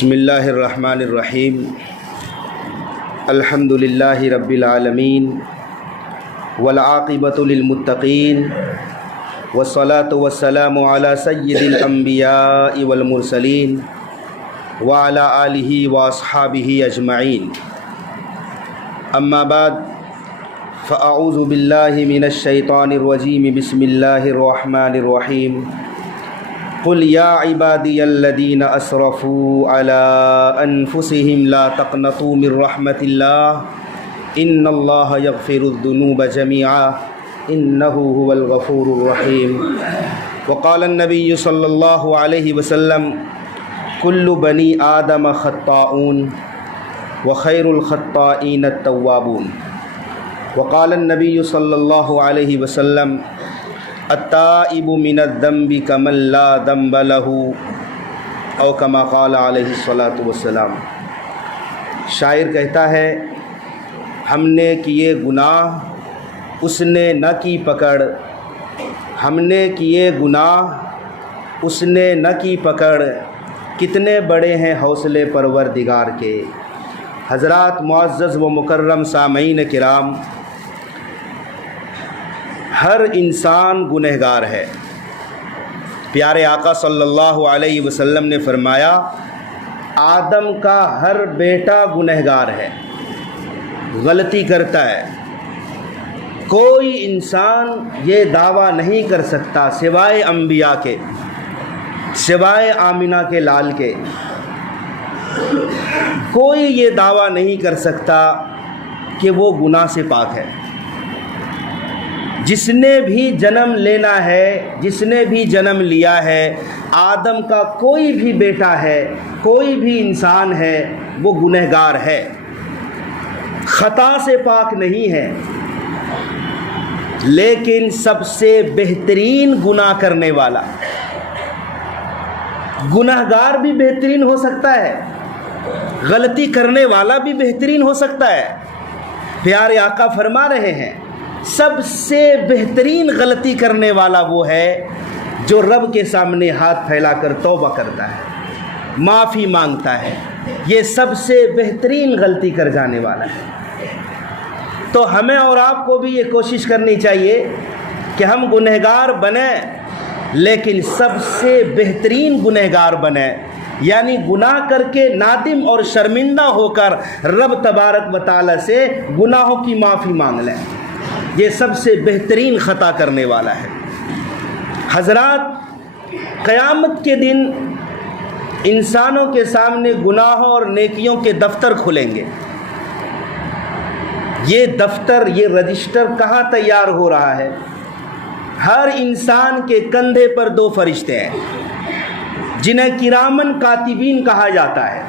بسم اللہ الرحمن الرحیم الحمد للہ رب العالمین والعاقبۃ للمتقین والصلاة والسلام علی سید الانبیاء والمرسلین وعلی آلہ واصحابہ اجمعین اما بعد فاعوذ باللہ من الشیطان الرجیم بسم اللہ الرحمن الرحیم قل یا عبادی الذین اسرفوا علی انفسہم لا تقنطوا من رحمت اللہ ان اللہ یغفر الذنوب جميعا انہ هو الغفور الرحیم وقال النبی صلی اللہ علیہ وسلم کل بنی آدم خطاؤون وخیر الخطائین التوابون وقال النبی صلی اللہ علیہ وسلم التائب من الذنب کمن لا ذنب له او کما قال علیہ الصلاۃ والسلام۔ شاعر کہتا ہے ہم نے کیے گناہ اس نے نہ کی پکڑ، ہم نے کیے گناہ اس نے نہ کی پکڑ، کتنے بڑے ہیں حوصلے پروردگار کے۔ حضرات معزز و مکرم سامعین کرام، ہر انسان گنہگار ہے۔ پیارے آقا صلی اللہ علیہ وسلم نے فرمایا آدم کا ہر بیٹا گنہگار ہے، غلطی کرتا ہے۔ کوئی انسان یہ دعویٰ نہیں کر سکتا سوائے انبیاء کے، سوائے آمنہ کے لال کے، کوئی یہ دعویٰ نہیں کر سکتا کہ وہ گناہ سے پاک ہے۔ جس نے بھی جنم لینا ہے، جس نے بھی جنم لیا ہے، آدم کا کوئی بھی بیٹا ہے، کوئی بھی انسان ہے، وہ گنہگار ہے، خطا سے پاک نہیں ہے۔ لیکن سب سے بہترین گناہ کرنے والا، گنہگار بھی بہترین ہو سکتا ہے، غلطی کرنے والا بھی بہترین ہو سکتا ہے۔ پیارے آقا فرما رہے ہیں سب سے بہترین غلطی کرنے والا وہ ہے جو رب کے سامنے ہاتھ پھیلا کر توبہ کرتا ہے، معافی مانگتا ہے، یہ سب سے بہترین غلطی کر جانے والا ہے۔ تو ہمیں اور آپ کو بھی یہ کوشش کرنی چاہیے کہ ہم گنہگار بنیں، لیکن سب سے بہترین گنہگار بنیں، یعنی گناہ کر کے نادم اور شرمندہ ہو کر رب تبارک و تعالی سے گناہوں کی معافی مانگ لیں، یہ سب سے بہترین خطا کرنے والا ہے۔ حضرات قیامت کے دن انسانوں کے سامنے گناہوں اور نیکیوں کے دفتر کھلیں گے۔ یہ دفتر، یہ رجسٹر کہاں تیار ہو رہا ہے؟ ہر انسان کے کندھے پر دو فرشتے ہیں جنہیں کرامن کاتبین کہا جاتا ہے۔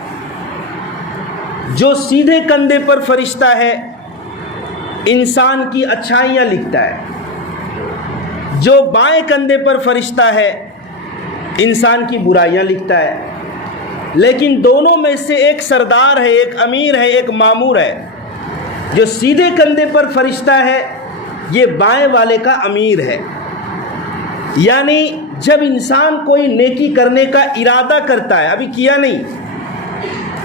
جو سیدھے کندھے پر فرشتہ ہے انسان کی اچھائیاں لکھتا ہے، جو بائیں کندھے پر فرشتہ ہے انسان کی برائیاں لکھتا ہے۔ لیکن دونوں میں سے ایک سردار ہے، ایک امیر ہے، ایک مامور ہے۔ جو سیدھے کندھے پر فرشتہ ہے یہ بائیں والے کا امیر ہے۔ یعنی جب انسان کوئی نیکی کرنے کا ارادہ کرتا ہے، ابھی کیا نہیں،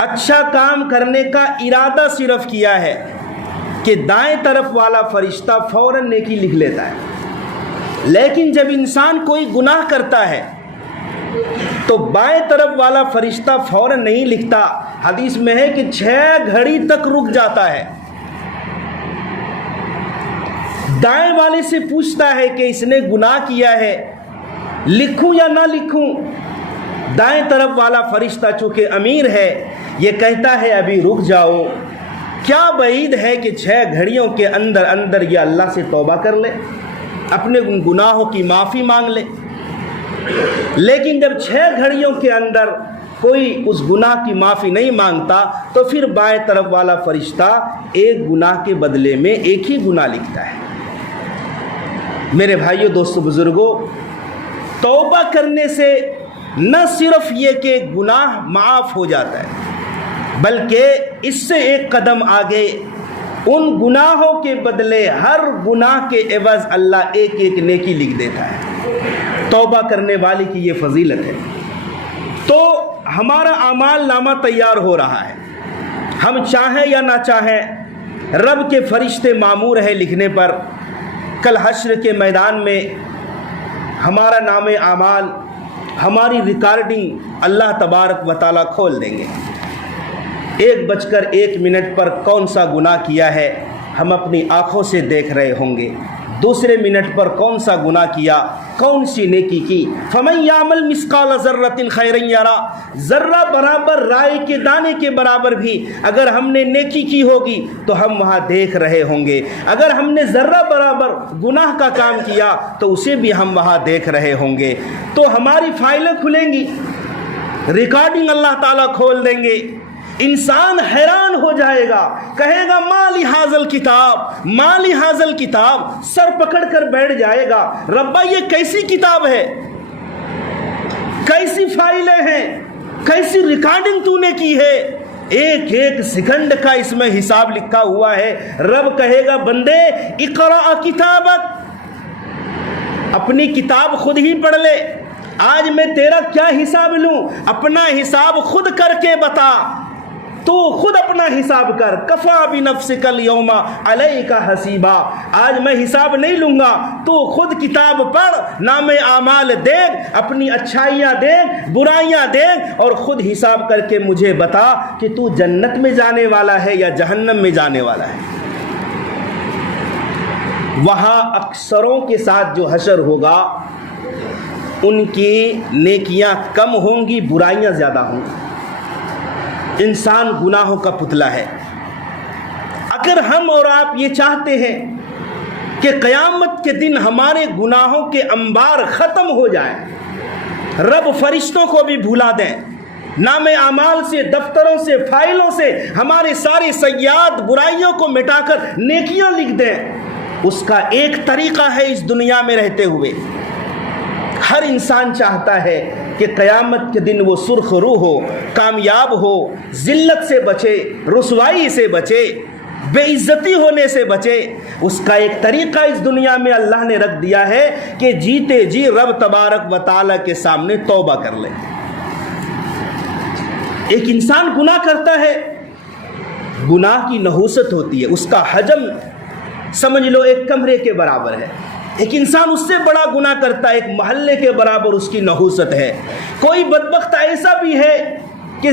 اچھا کام کرنے کا ارادہ صرف کیا ہے، کہ دائیں طرف والا فرشتہ فوراً نیکی لکھ لیتا ہے۔ لیکن جب انسان کوئی گناہ کرتا ہے تو بائیں طرف والا فرشتہ فوراً نہیں لکھتا، حدیث میں ہے کہ 6 گھڑی تک رک جاتا ہے، دائیں والے سے پوچھتا ہے کہ اس نے گناہ کیا ہے، لکھوں یا نہ لکھوں؟ دائیں طرف والا فرشتہ چونکہ امیر ہے یہ کہتا ہے ابھی رک جاؤ، کیا بعید ہے کہ 6 گھڑیوں کے اندر اندر یہ اللہ سے توبہ کر لے، اپنے گناہوں کی معافی مانگ لے۔ لیکن جب 6 گھڑیوں کے اندر کوئی اس گناہ کی معافی نہیں مانگتا تو پھر بائیں طرف والا فرشتہ ایک گناہ کے بدلے میں ایک ہی گناہ لکھتا ہے۔ میرے بھائیوں، دوستو، بزرگوں، توبہ کرنے سے نہ صرف یہ کہ گناہ معاف ہو جاتا ہے، بلکہ اس سے ایک قدم آگے ان گناہوں کے بدلے ہر گناہ کے عوض اللہ ایک ایک نیکی لکھ دیتا ہے۔ توبہ کرنے والے کی یہ فضیلت ہے۔ تو ہمارا اعمال نامہ تیار ہو رہا ہے، ہم چاہیں یا نہ چاہیں رب کے فرشتے مامور ہیں لکھنے پر۔ کل حشر کے میدان میں ہمارا نام اعمال، ہماری ریکارڈنگ اللہ تبارک و تعالیٰ کھول دیں گے۔ 1:01 پر کون سا گناہ کیا ہے ہم اپنی آنکھوں سے دیکھ رہے ہوں گے، دوسرے منٹ پر کون سا گناہ کیا، کون سی نیکی کی۔ فَمَن يَعْمَلْ مِثْقَالَ ذَرَّةٍ خَيْرًا يَرَهُ، ذرہ برابر رائے کے دانے کے برابر بھی اگر ہم نے نیکی کی ہوگی تو ہم وہاں دیکھ رہے ہوں گے، اگر ہم نے ذرہ برابر گناہ کا کام کیا تو اسے بھی ہم وہاں دیکھ رہے ہوں گے۔ تو ہماری فائلیں کھلیں گی، ریکارڈنگ اللہ تعالیٰ کھول دیں گے۔ انسان حیران ہو جائے گا، کہے گا ما لہذا الکتاب، ما لہذا الکتاب، سر پکڑ کر بیٹھ جائے گا، ربا یہ کیسی کتاب ہے، کیسی فائلیں ہیں، کیسی ریکارڈنگ تو نے کی ہے، ایک ایک سیکنڈ کا اس میں حساب لکھا ہوا ہے۔ رب کہے گا بندے اقرأ کتابک، اپنی کتاب خود ہی پڑھ لے، آج میں تیرا کیا حساب لوں، اپنا حساب خود کر کے بتا، تو خود اپنا حساب کر۔ کفا بنفسک اليوم علیک حسیبا، آج میں حساب نہیں لوں گا، تو خود کتاب پڑھ، نام اعمال دیکھ، اپنی اچھائیاں دیکھ، برائیاں دیکھ، اور خود حساب کر کے مجھے بتا کہ تو جنت میں جانے والا ہے یا جہنم میں جانے والا ہے۔ وہاں اکثروں کے ساتھ جو حشر ہوگا ان کی نیکیاں کم ہوں گی، برائیاں زیادہ ہوں گی۔ انسان گناہوں کا پتلا ہے۔ اگر ہم اور آپ یہ چاہتے ہیں کہ قیامت کے دن ہمارے گناہوں کے انبار ختم ہو جائیں، رب فرشتوں کو بھی بھلا دیں، نام اعمال سے، دفتروں سے، فائلوں سے ہمارے سارے سیئات برائیوں کو مٹا کر نیکیاں لکھ دیں، اس کا ایک طریقہ ہے اس دنیا میں رہتے ہوئے۔ ہر انسان چاہتا ہے کہ قیامت کے دن وہ سرخ روح ہو، کامیاب ہو، ذلت سے بچے، رسوائی سے بچے، بے عزتی ہونے سے بچے۔ اس کا ایک طریقہ اس دنیا میں اللہ نے رکھ دیا ہے کہ جیتے جی رب تبارک و تعالیٰ کے سامنے توبہ کر لے۔ ایک انسان گناہ کرتا ہے، گناہ کی نحوست ہوتی ہے، اس کا حجم سمجھ لو ایک کمرے کے برابر ہے۔ ایک انسان اس سے بڑا گناہ کرتا ہے، ایک محلے کے برابر اس کی نحوست ہے۔ کوئی بدبخت ایسا بھی ہے کہ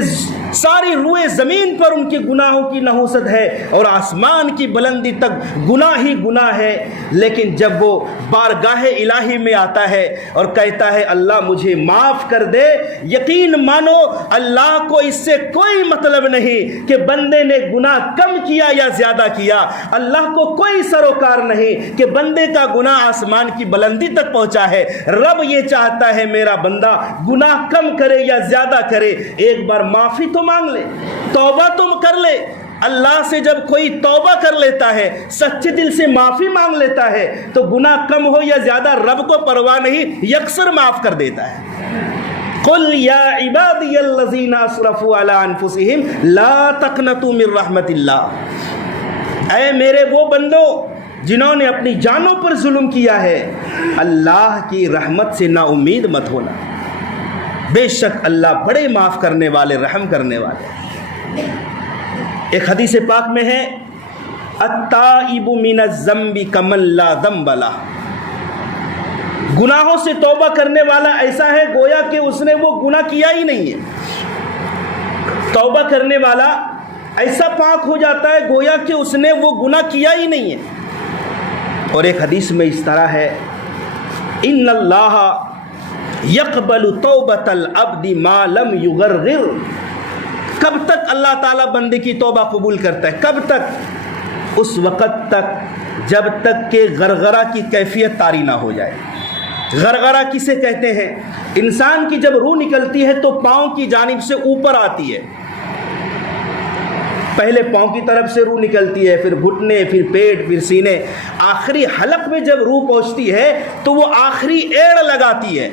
ساری روئے زمین پر ان کے گناہوں کی نحوست ہے اور آسمان کی بلندی تک گناہ ہی گناہ ہے، لیکن جب وہ بارگاہ الہی میں آتا ہے اور کہتا ہے اللہ مجھے معاف کر دے، یقین مانو اللہ کو اس سے کوئی مطلب نہیں کہ بندے نے گناہ کم کیا یا زیادہ کیا۔ اللہ کو کوئی سروکار نہیں کہ بندے کا گناہ آسمان کی بلندی تک پہنچا ہے۔ رب یہ چاہتا ہے میرا بندہ گناہ کم کرے یا زیادہ کرے، ایک بار معافی تو مانگ لے، توبہ تم کر لے۔ اللہ سے جب کوئی توبہ کر لیتا ہے، سچے دل سے معافی مانگ لیتا ہے، تو گناہ کم ہو یا زیادہ رب کو پرواہ نہیں، یکسر معاف کر دیتا ہے۔ قل یا عبادی الذین اسرفوا علی انفسہم لا تقنطوا من رحمت اللہ، اے میرے وہ بندوں جنہوں نے اپنی جانوں پر ظلم کیا ہے، اللہ کی رحمت سے نا امید مت ہونا، بے شک اللہ بڑے معاف کرنے والے، رحم کرنے والے۔ ایک حدیث پاک میں ہے التائب من الذنب کمن لا ذنب لہ، گناہوں سے توبہ کرنے والا ایسا ہے گویا کہ اس نے وہ گناہ کیا ہی نہیں ہے۔ توبہ کرنے والا ایسا پاک ہو جاتا ہے گویا کہ اس نے وہ گناہ کیا ہی نہیں ہے۔ اور ایک حدیث میں اس طرح ہے ان اللہ یقبل توبۃ العبد ما لم یغرغر، کب تک اللہ تعالیٰ بندے کی توبہ قبول کرتا ہے؟ کب تک؟ اس وقت تک جب تک کہ غرغرہ کی کیفیت طاری نہ ہو جائے۔ غرغرہ کسے کہتے ہیں؟ انسان کی جب روح نکلتی ہے تو پاؤں کی جانب سے اوپر آتی ہے، پہلے پاؤں کی طرف سے روح نکلتی ہے، پھر گھٹنے، پھر پیٹ، پھر سینے، آخری حلق میں جب روح پہنچتی ہے تو وہ آخری ایڑ لگاتی ہے،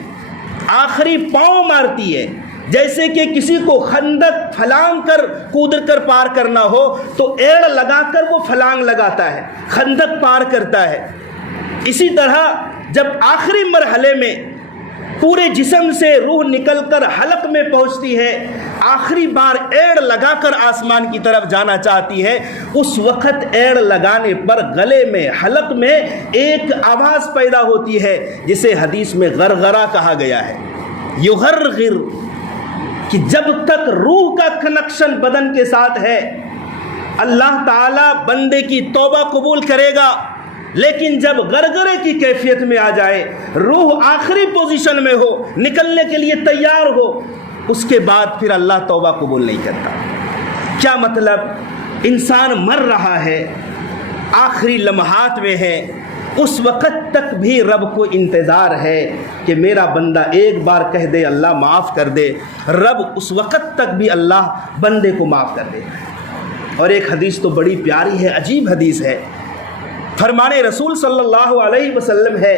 آخری پاؤں مارتی ہے۔ جیسے کہ کسی کو خندق پھلانگ کر کود کر پار کرنا ہو تو ایڑ لگا کر وہ پھلانگ لگاتا ہے، خندق پار کرتا ہے۔ اسی طرح جب آخری مرحلے میں پورے جسم سے روح نکل کر حلق میں پہنچتی ہے، آخری بار ایڑ لگا کر آسمان کی طرف جانا چاہتی ہے، اس وقت ایڑ لگانے پر گلے میں، حلق میں ایک آواز پیدا ہوتی ہے جسے حدیث میں غرغرہ کہا گیا ہے، یغرغر، کہ جب تک روح کا کنیکشن بدن کے ساتھ ہے اللہ تعالیٰ بندے کی توبہ قبول کرے گا، لیکن جب غرغرے کی کیفیت میں آ جائے، روح آخری پوزیشن میں ہو، نکلنے کے لیے تیار ہو، اس کے بعد پھر اللہ توبہ قبول نہیں کرتا۔ کیا مطلب؟ انسان مر رہا ہے، آخری لمحات میں ہے، اس وقت تک بھی رب کو انتظار ہے کہ میرا بندہ ایک بار کہہ دے اللہ معاف کر دے، رب اس وقت تک بھی اللہ بندے کو معاف کر دے۔ اور ایک حدیث تو بڑی پیاری ہے، عجیب حدیث ہے، فرمان رسول صلی اللہ علیہ وسلم ہے،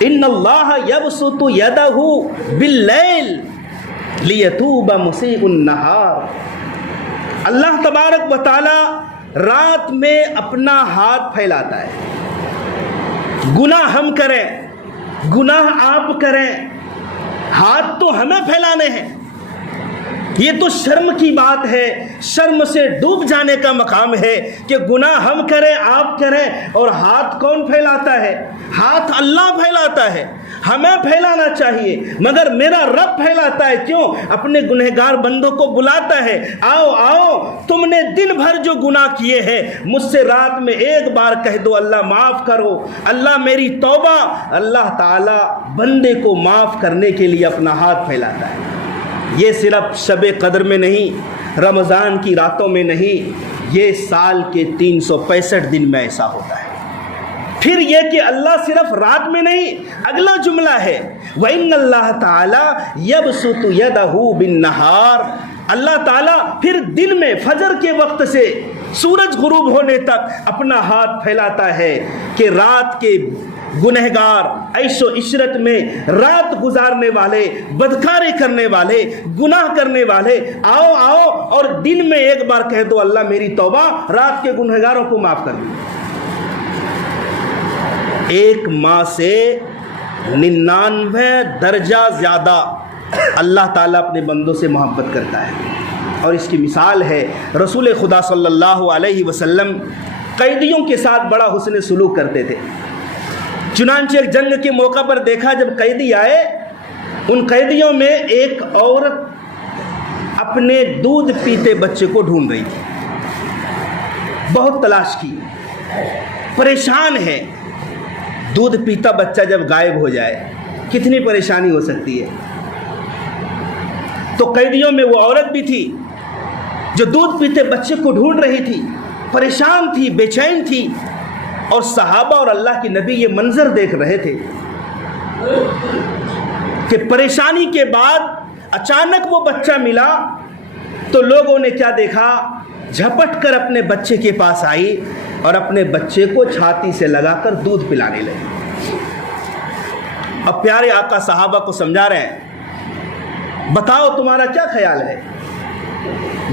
ان اللہ یبسط یدہ باللیل لیتوب مسیء النہار، اللہ تبارک و تعالی رات میں اپنا ہاتھ پھیلاتا ہے، گناہ ہم کریں، گناہ آپ کریں، ہاتھ تو ہمیں پھیلانے ہیں، یہ تو شرم کی بات ہے، شرم سے ڈوب جانے کا مقام ہے کہ گناہ ہم کریں، آپ کریں، اور ہاتھ کون پھیلاتا ہے؟ ہاتھ اللہ پھیلاتا ہے، ہمیں پھیلانا چاہیے، مگر میرا رب پھیلاتا ہے۔ کیوں؟ اپنے گنہگار بندوں کو بلاتا ہے، آؤ آؤ، تم نے دن بھر جو گناہ کیے ہیں مجھ سے رات میں ایک بار کہہ دو اللہ معاف کرو، اللہ میری توبہ۔ اللہ تعالیٰ بندے کو معاف کرنے کے لیے اپنا ہاتھ پھیلاتا ہے۔ یہ صرف شب قدر میں نہیں، رمضان کی راتوں میں نہیں، یہ سال کے 365 دن میں ایسا ہوتا ہے۔ پھر یہ کہ اللہ صرف رات میں نہیں، اگلا جملہ ہے وَإِنَّ اللَّهَ تَعَالَى يَبْسُطُ يَدَهُ بِالنَّهَارِ، اللہ تعالیٰ پھر دن میں فجر کے وقت سے سورج غروب ہونے تک اپنا ہاتھ پھیلاتا ہے کہ رات کے گنہگار، عیش و عشرت میں رات گزارنے والے، بدکاری کرنے والے، گناہ کرنے والے، آؤ آؤ، اور دن میں ایک بار کہہ دو اللہ میری توبہ، رات کے گنہگاروں کو معاف کر دو۔ ایک ماہ سے 99 درجہ زیادہ اللہ تعالیٰ اپنے بندوں سے محبت کرتا ہے، اور اس کی مثال ہے رسول خدا صلی اللہ علیہ وسلم قیدیوں کے ساتھ بڑا حسن سلوک کرتے تھے۔ چنانچہ ایک جنگ کے موقع پر دیکھا جب قیدی آئے، ان قیدیوں میں ایک عورت اپنے دودھ پیتے بچے کو ڈھونڈ رہی تھی، بہت تلاش کی، پریشان ہے۔ دودھ پیتا بچہ جب غائب ہو جائے کتنی پریشانی ہو سکتی ہے۔ تو قیدیوں میں وہ عورت بھی تھی جو دودھ پیتے بچے کو ڈھونڈ رہی تھی، پریشان تھی، بے چین تھی، اور صحابہ اور اللہ کے نبی یہ منظر دیکھ رہے تھے کہ پریشانی کے بعد اچانک وہ بچہ ملا تو لوگوں نے کیا دیکھا، جھپٹ کر اپنے بچے کے پاس آئی اور اپنے بچے کو چھاتی سے لگا کر دودھ پلانے لگی۔ اب پیارے آقا صحابہ کو سمجھا رہے ہیں، بتاؤ تمہارا کیا خیال ہے؟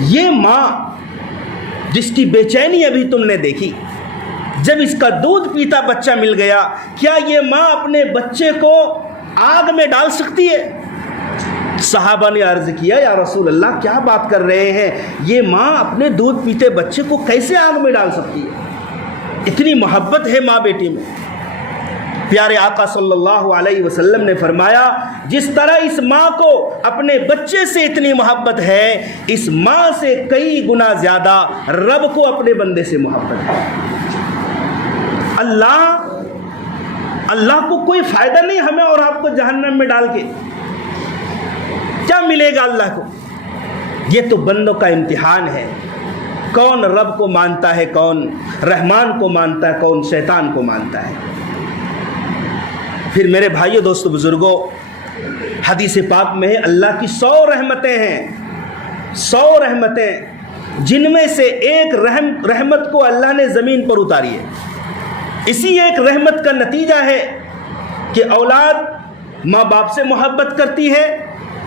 یہ ماں جس کی بے چینی ابھی تم نے دیکھی، جب اس کا دودھ پیتا بچہ مل گیا، کیا یہ ماں اپنے بچے کو آگ میں ڈال سکتی ہے؟ صحابہ نے عرض کیا یا رسول اللہ کیا بات کر رہے ہیں، یہ ماں اپنے دودھ پیتے بچے کو کیسے آگ میں ڈال سکتی ہے؟ اتنی محبت ہے ماں بیٹی میں۔ پیارے آقا صلی اللہ علیہ وسلم نے فرمایا جس طرح اس ماں کو اپنے بچے سے اتنی محبت ہے، اس ماں سے کئی گنا زیادہ رب کو اپنے بندے سے محبت ہے۔ اللہ کو کوئی فائدہ نہیں ہمیں اور آپ کو جہنم میں ڈال کے، کیا ملے گا اللہ کو؟ یہ تو بندوں کا امتحان ہے، کون رب کو مانتا ہے، کون رحمان کو مانتا ہے، کون شیطان کو مانتا ہے۔ پھر میرے بھائیو، دوستو، بزرگوں، حدیث پاک میں اللہ کی 100 رحمتیں ہیں، 100 رحمتیں، جن میں سے ایک رحمت کو اللہ نے زمین پر اتاری ہے۔ اسی ایک رحمت کا نتیجہ ہے کہ اولاد ماں باپ سے محبت کرتی ہے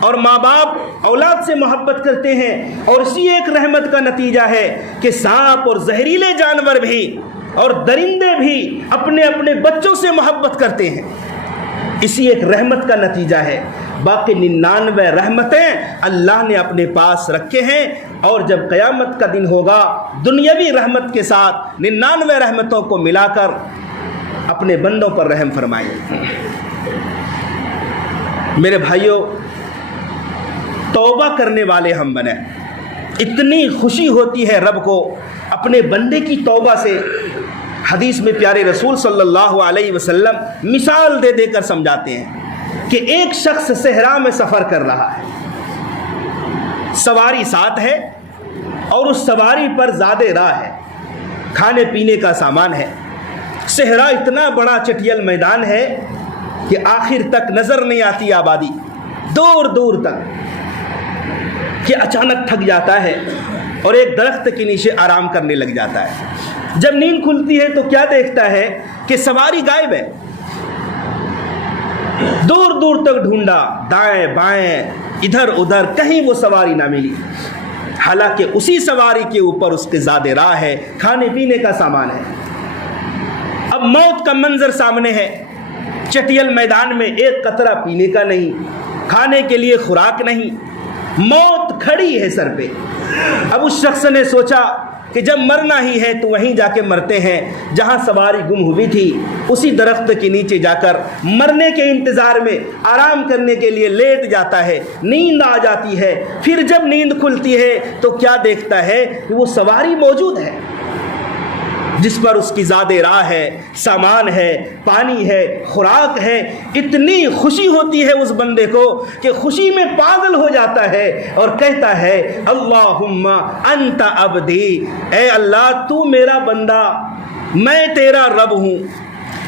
اور ماں باپ اولاد سے محبت کرتے ہیں، اور اسی ایک رحمت کا نتیجہ ہے کہ سانپ اور زہریلے جانور بھی اور درندے بھی اپنے اپنے بچوں سے محبت کرتے ہیں۔ اسی ایک رحمت کا نتیجہ ہے باقی 99 رحمتیں اللہ نے اپنے پاس رکھے ہیں، اور جب قیامت کا دن ہوگا دنیاوی رحمت کے ساتھ 99 رحمتوں کو ملا کر اپنے بندوں پر رحم فرمائیں گے۔ میرے بھائیوں، توبہ کرنے والے ہم بنیں۔ اتنی خوشی ہوتی ہے رب کو اپنے بندے کی توبہ سے۔ حدیث میں پیارے رسول صلی اللہ علیہ وسلم مثال دے دے کر سمجھاتے ہیں کہ ایک شخص صحرا میں سفر کر رہا ہے، سواری ساتھ ہے اور اس سواری پر زیادہ راہ ہے، کھانے پینے کا سامان ہے۔ صحرا اتنا بڑا چٹیل میدان ہے کہ آخر تک نظر نہیں آتی آبادی، دور دور تک، کہ اچانک تھک جاتا ہے اور ایک درخت کے نیچے آرام کرنے لگ جاتا ہے۔ جب نیند کھلتی ہے تو کیا دیکھتا ہے کہ سواری غائب ہے۔ دور دور تک ڈھونڈا، دائیں بائیں ادھر ادھر، کہیں وہ سواری نہ ملی، حالانکہ اسی سواری کے اوپر اس کے زیادہ راہ ہے، کھانے پینے کا سامان ہے۔ اب موت کا منظر سامنے ہے، چٹیل میدان میں ایک قطرہ پینے کا نہیں، کھانے کے لیے خوراک نہیں، موت کھڑی ہے سر پہ۔ اب اس شخص نے سوچا کہ جب مرنا ہی ہے تو وہیں جا کے مرتے ہیں جہاں سواری گم ہوئی تھی، اسی درخت کے نیچے جا کر مرنے کے انتظار میں آرام کرنے کے لیے لیٹ جاتا ہے۔ نیند آ جاتی ہے، پھر جب نیند کھلتی ہے تو کیا دیکھتا ہے کہ وہ سواری موجود ہے جس پر اس کی زیادہ راہ ہے، سامان ہے، پانی ہے، خوراک ہے۔ اتنی خوشی ہوتی ہے اس بندے کو کہ خوشی میں پاگل ہو جاتا ہے اور کہتا ہے اللہم انت عبدی، اے اللہ تو میرا بندہ، میں تیرا رب ہوں۔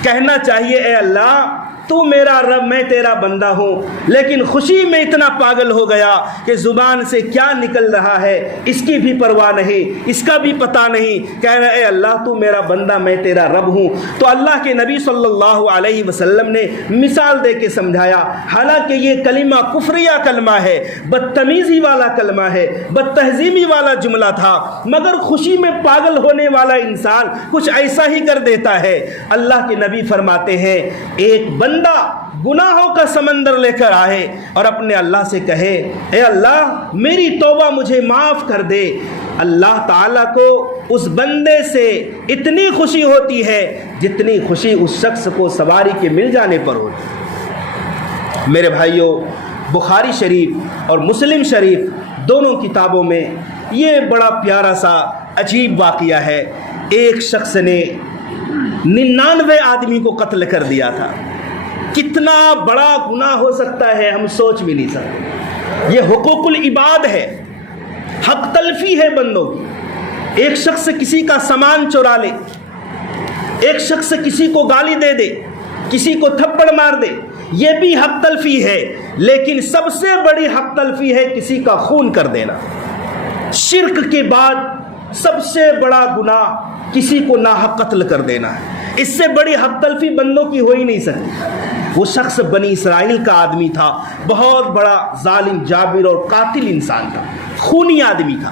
کہنا چاہیے اے اللہ تو میرا رب، میں تیرا بندہ ہوں، لیکن خوشی میں اتنا پاگل ہو گیا کہ زبان سے کیا نکل رہا ہے اس کی بھی پرواہ نہیں، اس کا بھی پتہ نہیں، کہہ رہا اے اللہ تو میرا بندہ، میں تیرا رب ہوں۔ تو اللہ کے نبی صلی اللہ علیہ وسلم نے مثال دے کے سمجھایا، حالانکہ یہ کلمہ کفریہ کلمہ ہے، بدتمیزی والا کلمہ ہے، بدتہذیبی والا جملہ تھا، مگر خوشی میں پاگل ہونے والا انسان کچھ ایسا ہی کر دیتا ہے۔ اللہ کے نبی فرماتے ہیں ایک بندہ گناہوں کا سمندر لے کر آئے اور اپنے اللہ سے کہے اے اللہ میری توبہ مجھے معاف کر دے، اللہ تعالیٰ کو اس بندے سے اتنی خوشی ہوتی ہے جتنی خوشی اس شخص کو سواری کے مل جانے پر ہوتی۔ میرے بھائیوں، بخاری شریف اور مسلم شریف دونوں کتابوں میں یہ بڑا پیارا سا عجیب واقعہ ہے۔ ایک شخص نے 99 آدمی کو قتل کر دیا تھا۔ کتنا بڑا گناہ ہو سکتا ہے ہم سوچ بھی نہیں سکتے۔ یہ حقوق العباد ہے، حق تلفی ہے بندوں کی۔ ایک شخص کسی کا سامان چورا لے، ایک شخص کسی کو گالی دے دے، کسی کو تھپڑ مار دے، یہ بھی حق تلفی ہے، لیکن سب سے بڑی حق تلفی ہے کسی کا خون کر دینا۔ شرک کے بعد سب سے بڑا گناہ کسی کو ناحق قتل کر دینا ہے۔ اس سے بڑی حق تلفی بندوں کی ہو ہی نہیں سکتی۔ وہ شخص بنی اسرائیل کا آدمی تھا، بہت بڑا ظالم، جابر اور قاتل انسان تھا، خونی آدمی تھا۔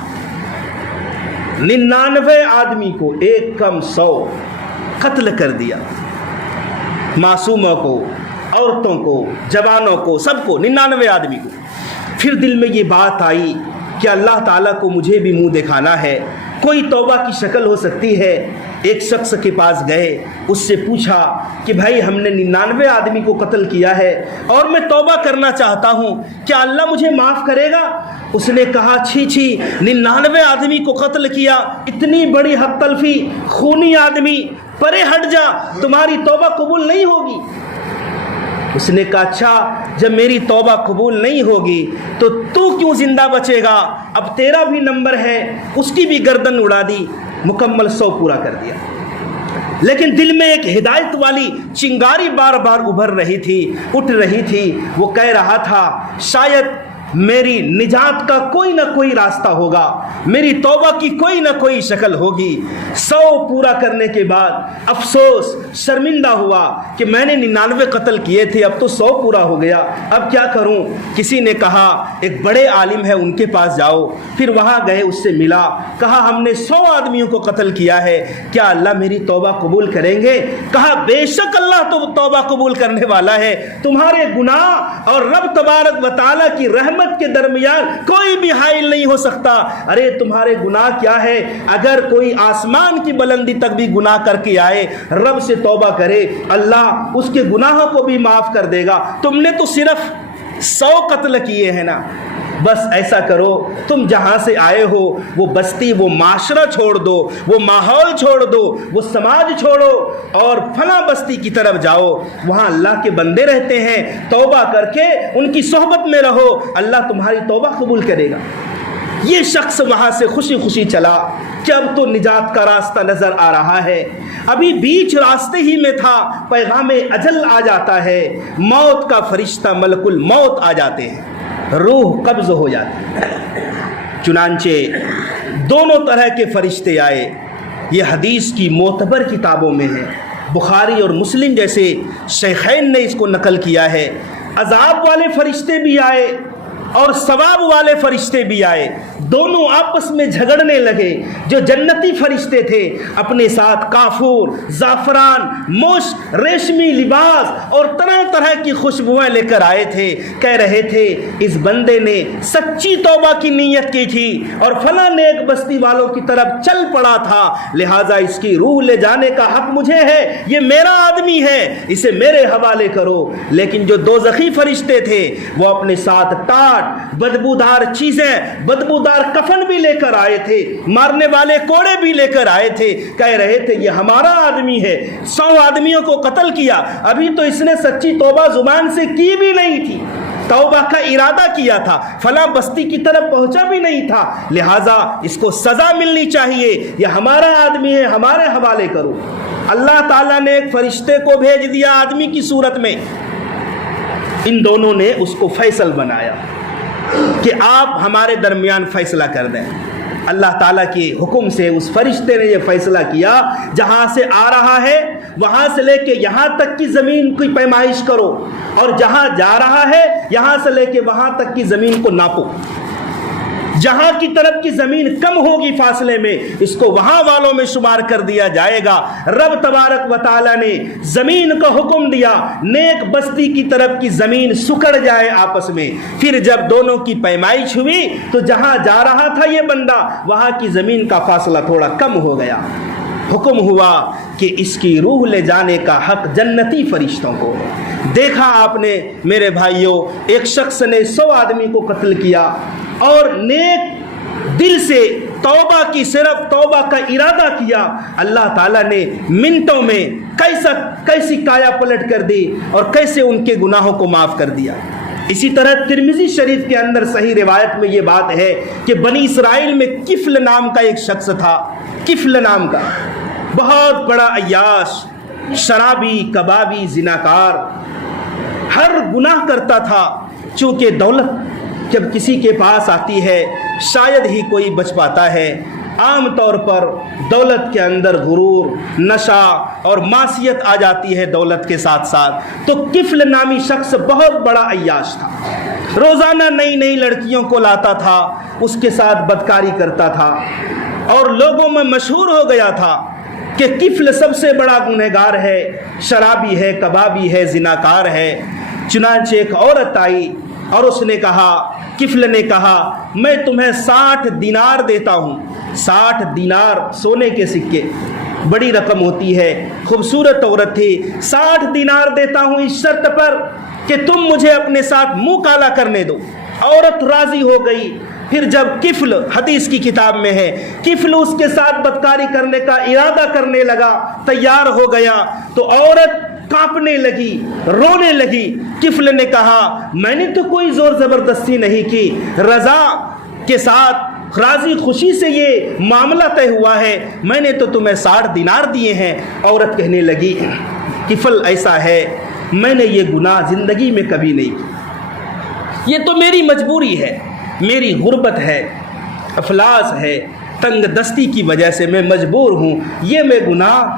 99 آدمی کو ایک کم 100 قتل کر دیا، معصوموں کو، عورتوں کو، جوانوں کو، سب کو، 99 آدمی کو۔ پھر دل میں یہ بات آئی کہ اللہ تعالیٰ کو مجھے بھی منہ دکھانا ہے، کوئی توبہ کی شکل ہو سکتی ہے۔ ایک شخص کے پاس گئے، اس سے پوچھا کہ بھائی ہم نے 99 آدمی کو قتل کیا ہے اور میں توبہ کرنا چاہتا ہوں، کیا اللہ مجھے معاف کرے گا؟ اس نے کہا چھی چھی، 99 آدمی کو قتل کیا، اتنی بڑی حق تلفی، خونی آدمی، پرے ہٹ جا، تمہاری توبہ قبول نہیں ہوگی۔ اس نے کہا اچھا جب میری توبہ قبول نہیں ہوگی تو کیوں زندہ بچے گا؟ اب تیرا بھی نمبر ہے۔ اس کی بھی گردن اڑا دی، مکمل 100 پورا کر دیا۔ لیکن دل میں ایک ہدایت والی چنگاری بار بار ابھر رہی تھی، اٹھ رہی تھی۔ وہ کہہ رہا تھا شاید میری نجات کا کوئی نہ کوئی راستہ ہوگا، میری توبہ کی کوئی نہ کوئی شکل ہوگی۔ 100 پورا کرنے کے بعد افسوس، شرمندہ ہوا کہ میں نے 99 قتل کیے تھے، اب تو 100 پورا ہو گیا، اب کیا کروں؟ کسی نے کہا ایک بڑے عالم ہے، ان کے پاس جاؤ۔ پھر وہاں گئے، اس سے ملا، کہا ہم نے 100 آدمیوں کو قتل کیا ہے، کیا اللہ میری توبہ قبول کریں گے؟ کہا بے شک اللہ تو توبہ قبول کرنے والا ہے، تمہارے گناہ اور رب تبارک و تعالیٰ کی رحمت کے درمیان کوئی بھی حائل نہیں ہو سکتا۔ ارے تمہارے گناہ کیا ہے؟ اگر کوئی آسمان کی بلندی تک بھی گناہ کر کے آئے، رب سے توبہ کرے، اللہ اس کے گناہوں کو بھی معاف کر دے گا۔ تم نے تو صرف 100 قتل کیے ہیں نا، بس ایسا کرو، تم جہاں سے آئے ہو وہ بستی، وہ معاشرہ چھوڑ دو، وہ ماحول چھوڑ دو، وہ سماج چھوڑو اور فلاں بستی کی طرف جاؤ، وہاں اللہ کے بندے رہتے ہیں، توبہ کر کے ان کی صحبت میں رہو، اللہ تمہاری توبہ قبول کرے گا۔ یہ شخص وہاں سے خوشی خوشی چلا کہ اب تو نجات کا راستہ نظر آ رہا ہے۔ ابھی بیچ راستے ہی میں تھا، پیغام اجل آ جاتا ہے، موت کا فرشتہ ملک الموت آ جاتے ہیں، روح قبض ہو جاتی ہے۔ چنانچہ دونوں طرح کے فرشتے آئے، یہ حدیث کی معتبر کتابوں میں ہے، بخاری اور مسلم جیسے شیخین نے اس کو نقل کیا ہے۔ عذاب والے فرشتے بھی آئے اور ثواب والے فرشتے بھی آئے، دونوں آپس میں جھگڑنے لگے۔ جو جنتی فرشتے تھے اپنے ساتھ کافور، زعفران، مشک، ریشمی لباس اور طرح طرح کی خوشبوئیں لے کر آئے تھے، کہہ رہے تھے اس بندے نے سچی توبہ کی نیت کی تھی اور فلاں نیک بستی والوں کی طرف چل پڑا تھا، لہٰذا اس کی روح لے جانے کا حق مجھے ہے، یہ میرا آدمی ہے، اسے میرے حوالے کرو۔ لیکن جو دوزخی فرشتے تھے وہ اپنے ساتھ ٹاٹ، بدبودار چیزیں، بدبودار کفن بھی لے کر آئے تھے، مارنے والے کوڑے بھی لے کر آئے تھے، کہہ رہے تھے یہ ہمارا آدمی ہے، 100 آدمیوں کو قتل کیا، ابھی تو اس نے سچی توبہ زبان سے کی بھی نہیں تھی، توبہ کا ارادہ کیا تھا، فلاں بستی کی طرف پہنچا بھی نہیں تھا، لہٰذا اس کو سزا ملنی چاہیے، یہ ہمارا آدمی ہے، ہمارے حوالے کرو۔ اللہ تعالیٰ نے ایک فرشتے کو بھیج دیا آدمی کی صورت میں، ان دونوں نے اس کو فیصل بنایا کہ آپ ہمارے درمیان فیصلہ کر دیں۔ اللہ تعالیٰ کے حکم سے اس فرشتے نے یہ فیصلہ کیا، جہاں سے آ رہا ہے وہاں سے لے کے یہاں تک کی زمین کی پیمائش کرو، اور جہاں جا رہا ہے یہاں سے لے کے وہاں تک کی زمین کو ناپو، جہاں کی طرف کی زمین کم ہوگی فاصلے میں اس کو وہاں والوں میں شمار کر دیا جائے گا۔ رب تبارک و تعالیٰ نے زمین کو حکم دیا نیک بستی کی طرف کی زمین سکڑ جائے آپس میں، پھر جب دونوں کی پیمائش ہوئی تو جہاں جا رہا تھا یہ بندہ وہاں کی زمین کا فاصلہ تھوڑا کم ہو گیا، حکم ہوا کہ اس کی روح لے جانے کا حق جنتی فرشتوں کو۔ دیکھا آپ نے میرے بھائیوں، ایک شخص نے 100 آدمی کو قتل کیا اور نیک دل سے توبہ کی، صرف توبہ کا ارادہ کیا، اللہ تعالیٰ نے منٹوں میں کیسی کایا پلٹ کر دی اور کیسے ان کے گناہوں کو معاف کر دیا۔ اسی طرح ترمذی شریف کے اندر صحیح روایت میں یہ بات ہے کہ بنی اسرائیل میں کفل نام کا ایک شخص تھا، کفل نام کا بہت بڑا عیاش، شرابی، کبابی، زناکار، ہر گناہ کرتا تھا۔ چونکہ دولت جب کسی کے پاس آتی ہے شاید ہی کوئی بچ پاتا ہے، عام طور پر دولت کے اندر غرور، نشہ اور معصیت آ جاتی ہے دولت کے ساتھ ساتھ۔ تو کفل نامی شخص بہت بڑا عیاش تھا، روزانہ نئی نئی لڑکیوں کو لاتا تھا، اس کے ساتھ بدکاری کرتا تھا اور لوگوں میں مشہور ہو گیا تھا کہ کفل سب سے بڑا گنہگار ہے، شرابی ہے، کبابی ہے، زناکار ہے۔ چنانچہ ایک عورت آئی اور اس نے کہا، کفل نے کہا میں تمہیں 60 دینار دیتا ہوں۔ 60 دینار سونے کے سکے، بڑی رقم ہوتی ہے، خوبصورت عورت تھی۔ 60 دینار دیتا ہوں اس شرط پر کہ تم مجھے اپنے ساتھ منہ کالا کرنے دو۔ عورت راضی ہو گئی۔ پھر جب کفل، حدیث کی کتاب میں ہے، کفل اس کے ساتھ بدکاری کرنے کا ارادہ کرنے لگا، تیار ہو گیا، تو عورت کانپنے لگی، رونے لگی۔ کفل نے کہا میں نے تو کوئی زور زبردستی نہیں کی، رضا کے ساتھ راضی خوشی سے یہ معاملہ طے ہوا ہے، میں نے تو تمہیں 60 دینار دیے ہیں۔ عورت کہنے لگی کفل ایسا ہے، میں نے یہ گناہ زندگی میں کبھی نہیں کی، یہ تو میری مجبوری ہے، میری غربت ہے، افلاس ہے، تنگ دستی کی وجہ سے میں مجبور ہوں، یہ میں گناہ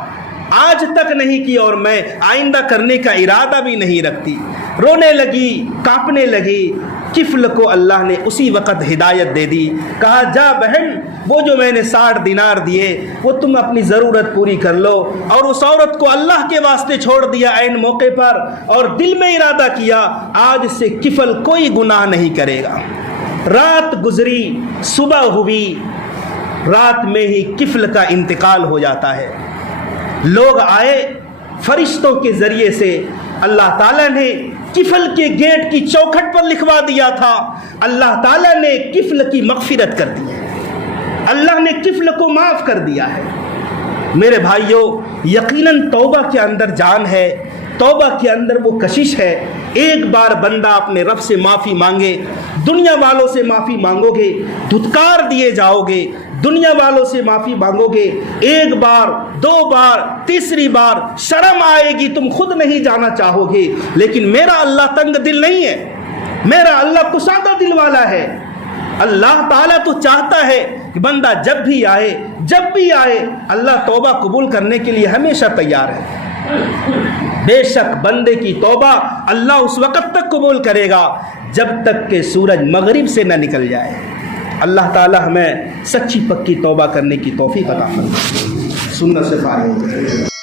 آج تک نہیں کی اور میں آئندہ کرنے کا ارادہ بھی نہیں رکھتی۔ رونے لگی، کانپنے لگی۔ کفل کو اللہ نے اسی وقت ہدایت دے دی، کہا جا بہن، وہ جو میں نے 60 دینار دیے وہ تم اپنی ضرورت پوری کر لو۔ اور اس عورت کو اللہ کے واسطے چھوڑ دیا عین موقع پر، اور دل میں ارادہ کیا آج سے کفل کوئی گناہ نہیں کرے گا۔ رات گزری، صبح ہوئی، رات میں ہی کفل کا انتقال ہو جاتا ہے۔ لوگ آئے، فرشتوں کے ذریعے سے اللہ تعالیٰ نے کفل کے گیٹ کی چوکھٹ پر لکھوا دیا تھا، اللہ تعالیٰ نے کفل کی مغفرت کر دی ہے، اللہ نے کفل کو معاف کر دیا ہے۔ میرے بھائیوں، یقیناً توبہ کے اندر جان ہے، توبہ کے اندر وہ کشش ہے۔ ایک بار بندہ اپنے رب سے معافی مانگے، دنیا والوں سے معافی مانگو گے دھتکار دیے جاؤ گے، دنیا والوں سے معافی مانگو گے، ایک بار، دو بار، تیسری بار شرم آئے گی، تم خود نہیں جانا چاہو گے۔ لیکن میرا اللہ تنگ دل نہیں ہے، میرا اللہ کشادہ دل والا ہے۔ اللہ تعالیٰ تو چاہتا ہے کہ بندہ جب بھی آئے اللہ توبہ قبول کرنے کے لیے ہمیشہ تیار ہے۔ بے شک بندے کی توبہ اللہ اس وقت تک قبول کرے گا جب تک کہ سورج مغرب سے نہ نکل جائے۔ اللہ تعالی ہمیں سچی پکی توبہ کرنے کی توفیق عطا فرمائے۔ سنت سے فارغ ہو جائے۔